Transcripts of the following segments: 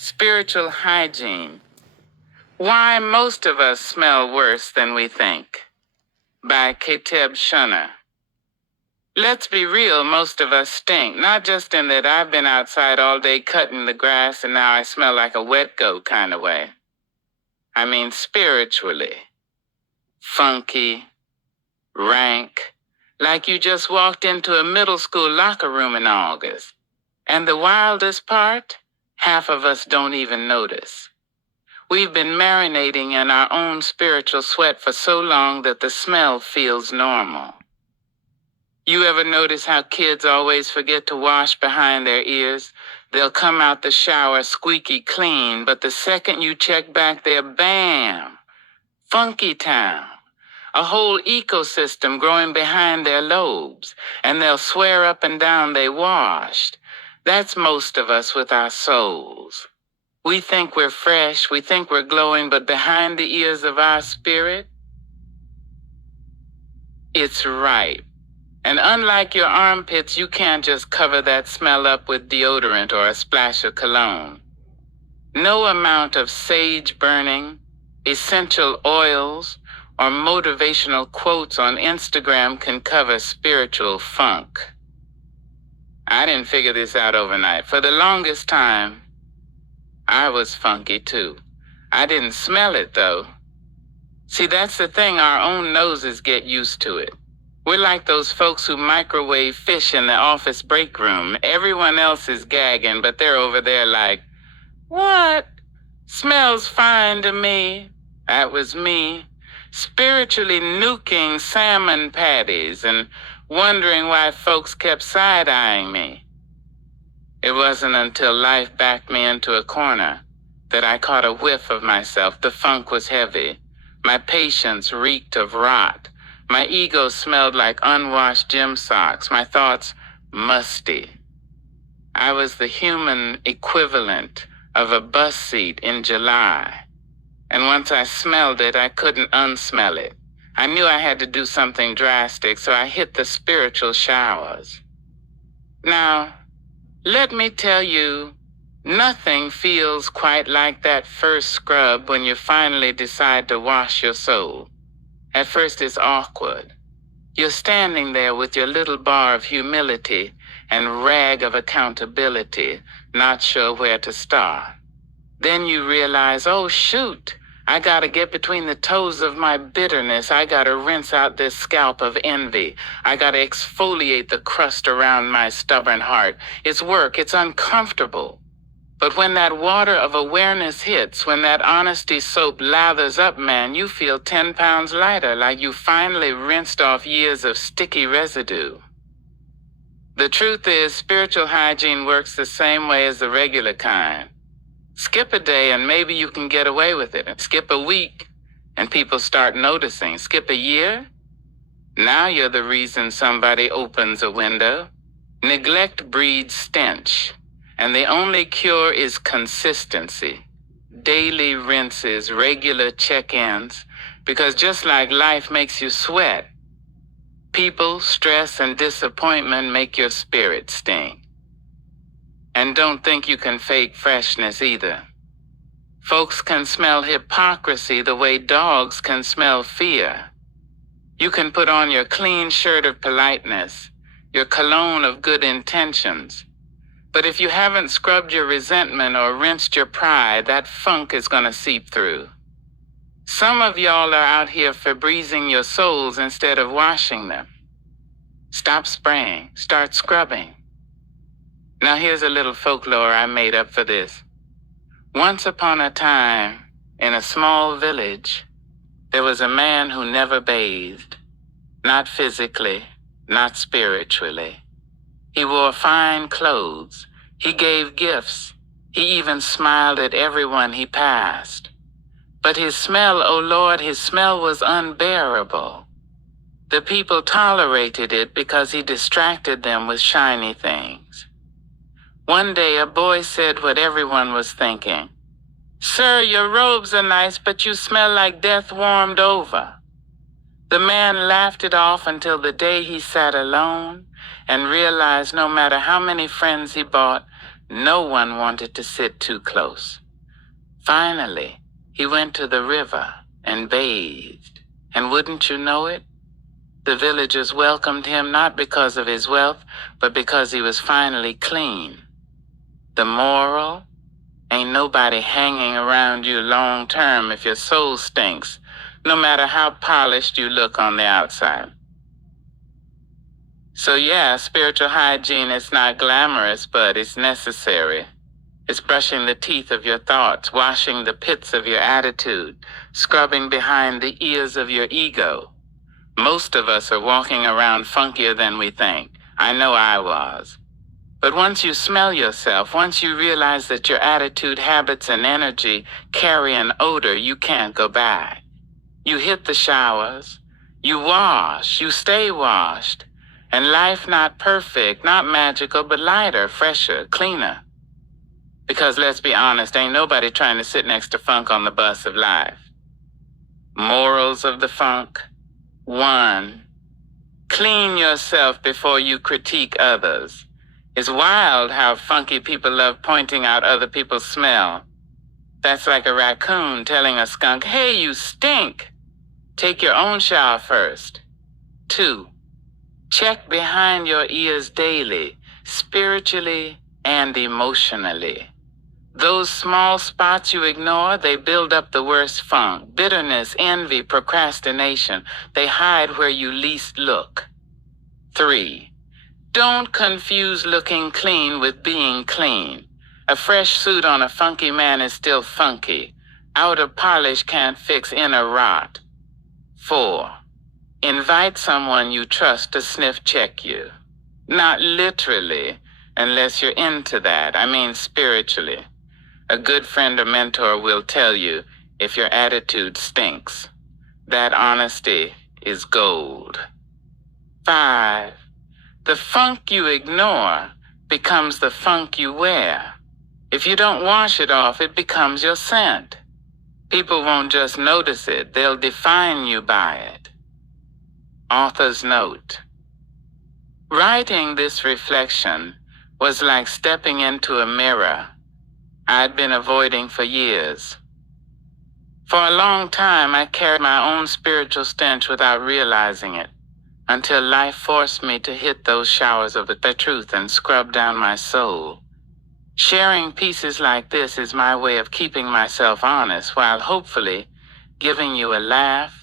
Spiritual hygiene. Why most of us smell worse than we think. By Kateb Shunner. Let's be real, most of us stink, not just in that I've been outside all day cutting the grass and now I smell like a wet goat kind of way. I mean spiritually. Funky, rank, like you just walked into a middle school locker room in August. And the wildest part? Half of us don't even notice. We've been marinating in our own spiritual sweat for so long that the smell feels normal. You ever notice how kids always forget to wash behind their ears? They'll come out the shower squeaky clean, but the second you check back there, bam! Funky town. A whole ecosystem growing behind their lobes, and they'll swear up and down they washed. That's most of us with our souls. We think we're fresh, we think we're glowing, but behind the ears of our spirit, it's ripe. And unlike your armpits, you can't just cover that smell up with deodorant or a splash of cologne. No amount of sage burning, essential oils, or motivational quotes on Instagram can cover spiritual funk. I didn't figure this out overnight. For the longest time, I was funky too. I didn't smell it though. See, that's the thing, our own noses get used to it. We're like those folks who microwave fish in the office break room. Everyone else is gagging, but they're over there like, what? Smells fine to me. That was me. Spiritually nuking salmon patties and wondering why folks kept side-eyeing me. It wasn't until life backed me into a corner that I caught a whiff of myself. The funk was heavy. My patience reeked of rot. My ego smelled like unwashed gym socks. My thoughts musty. I was the human equivalent of a bus seat in July. And once I smelled it, I couldn't unsmell it. I knew I had to do something drastic, so I hit the spiritual showers. Now, let me tell you, nothing feels quite like that first scrub when you finally decide to wash your soul. At first it's awkward. You're standing there with your little bar of humility and rag of accountability, not sure where to start. Then you realize, oh shoot, I gotta get between the toes of my bitterness. I gotta rinse out this scalp of envy. I gotta exfoliate the crust around my stubborn heart. It's work, it's uncomfortable. But when that water of awareness hits, when that honesty soap lathers up, man, you feel 10 pounds lighter, like you finally rinsed off years of sticky residue. The truth is, spiritual hygiene works the same way as the regular kind. Skip a day and maybe you can get away with it. Skip a week and people start noticing. Skip a year, now you're the reason somebody opens a window. Neglect breeds stench. And the only cure is consistency. Daily rinses, regular check-ins, because just like life makes you sweat, people, stress, and disappointment make your spirit sting. And don't think you can fake freshness either. Folks can smell hypocrisy the way dogs can smell fear. You can put on your clean shirt of politeness, your cologne of good intentions, but if you haven't scrubbed your resentment or rinsed your pride, that funk is gonna seep through. Some of y'all are out here Febrezing your souls instead of washing them. Stop spraying, start scrubbing. Now here's a little folklore I made up for this. Once upon a time, in a small village, there was a man who never bathed. Not physically, not spiritually. He wore fine clothes. He gave gifts. He even smiled at everyone he passed. But his smell, oh Lord, his smell was unbearable. The people tolerated it because he distracted them with shiny things. One day a boy said what everyone was thinking. Sir, your robes are nice, but you smell like death warmed over. The man laughed it off until the day he sat alone and realized no matter how many friends he bought, No one wanted to sit too close. Finally, he went to the river and bathed. And wouldn't you know it, the villagers welcomed him not because of his wealth, but because he was finally clean. The moral? Ain't nobody hanging around you long term if your soul stinks, no matter how polished you look on the outside. So yeah, spiritual hygiene is not glamorous, but it's necessary. It's brushing the teeth of your thoughts, washing the pits of your attitude, scrubbing behind the ears of your ego. Most of us are walking around funkier than we think. I know I was. But once you smell yourself, once you realize that your attitude, habits, and energy carry an odor, you can't go back. You hit the showers, you wash, you stay washed, and life not perfect, not magical, but lighter, fresher, cleaner. Because let's be honest, ain't nobody trying to sit next to funk on the bus of life. Morals of the funk. 1. Clean yourself before you critique others. It's wild how funky people love pointing out other people's smell. That's like a raccoon telling a skunk, "Hey, you stink." Take your own shower first. 2. Check behind your ears daily, spiritually and emotionally. Those small spots you ignore, they build up the worst funk. Bitterness, envy, procrastination. They hide where you least look. 3. Don't confuse looking clean with being clean. A fresh suit on a funky man is still funky. Outer polish can't fix inner rot. 4. Invite someone you trust to sniff check you. Not literally, unless you're into that. I mean spiritually. A good friend or mentor will tell you if your attitude stinks. That honesty is gold. 5. The funk you ignore becomes the funk you wear. If you don't wash it off, it becomes your scent. People won't just notice it, they'll define you by it. Author's note. Writing this reflection was like stepping into a mirror I'd been avoiding for years. For a long time, I carried my own spiritual stench without realizing it, until life forced me to hit those showers of the truth and scrub down my soul. Sharing pieces like this is my way of keeping myself honest while hopefully giving you a laugh,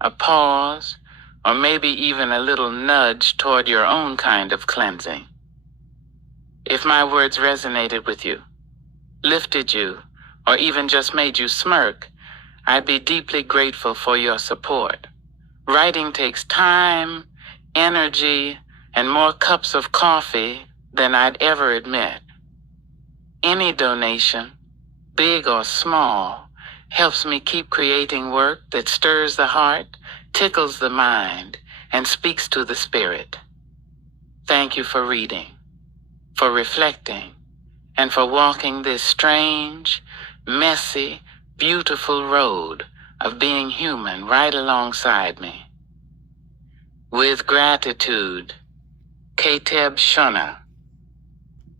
a pause, or maybe even a little nudge toward your own kind of cleansing. If my words resonated with you, lifted you, or even just made you smirk, I'd be deeply grateful for your support. Writing takes time, energy, and more cups of coffee than I'd ever admit. Any donation, big or small, helps me keep creating work that stirs the heart, tickles the mind, and speaks to the spirit. Thank you for reading, for reflecting, and for walking this strange, messy, beautiful road of being human right alongside me. With gratitude, Kateb Shona.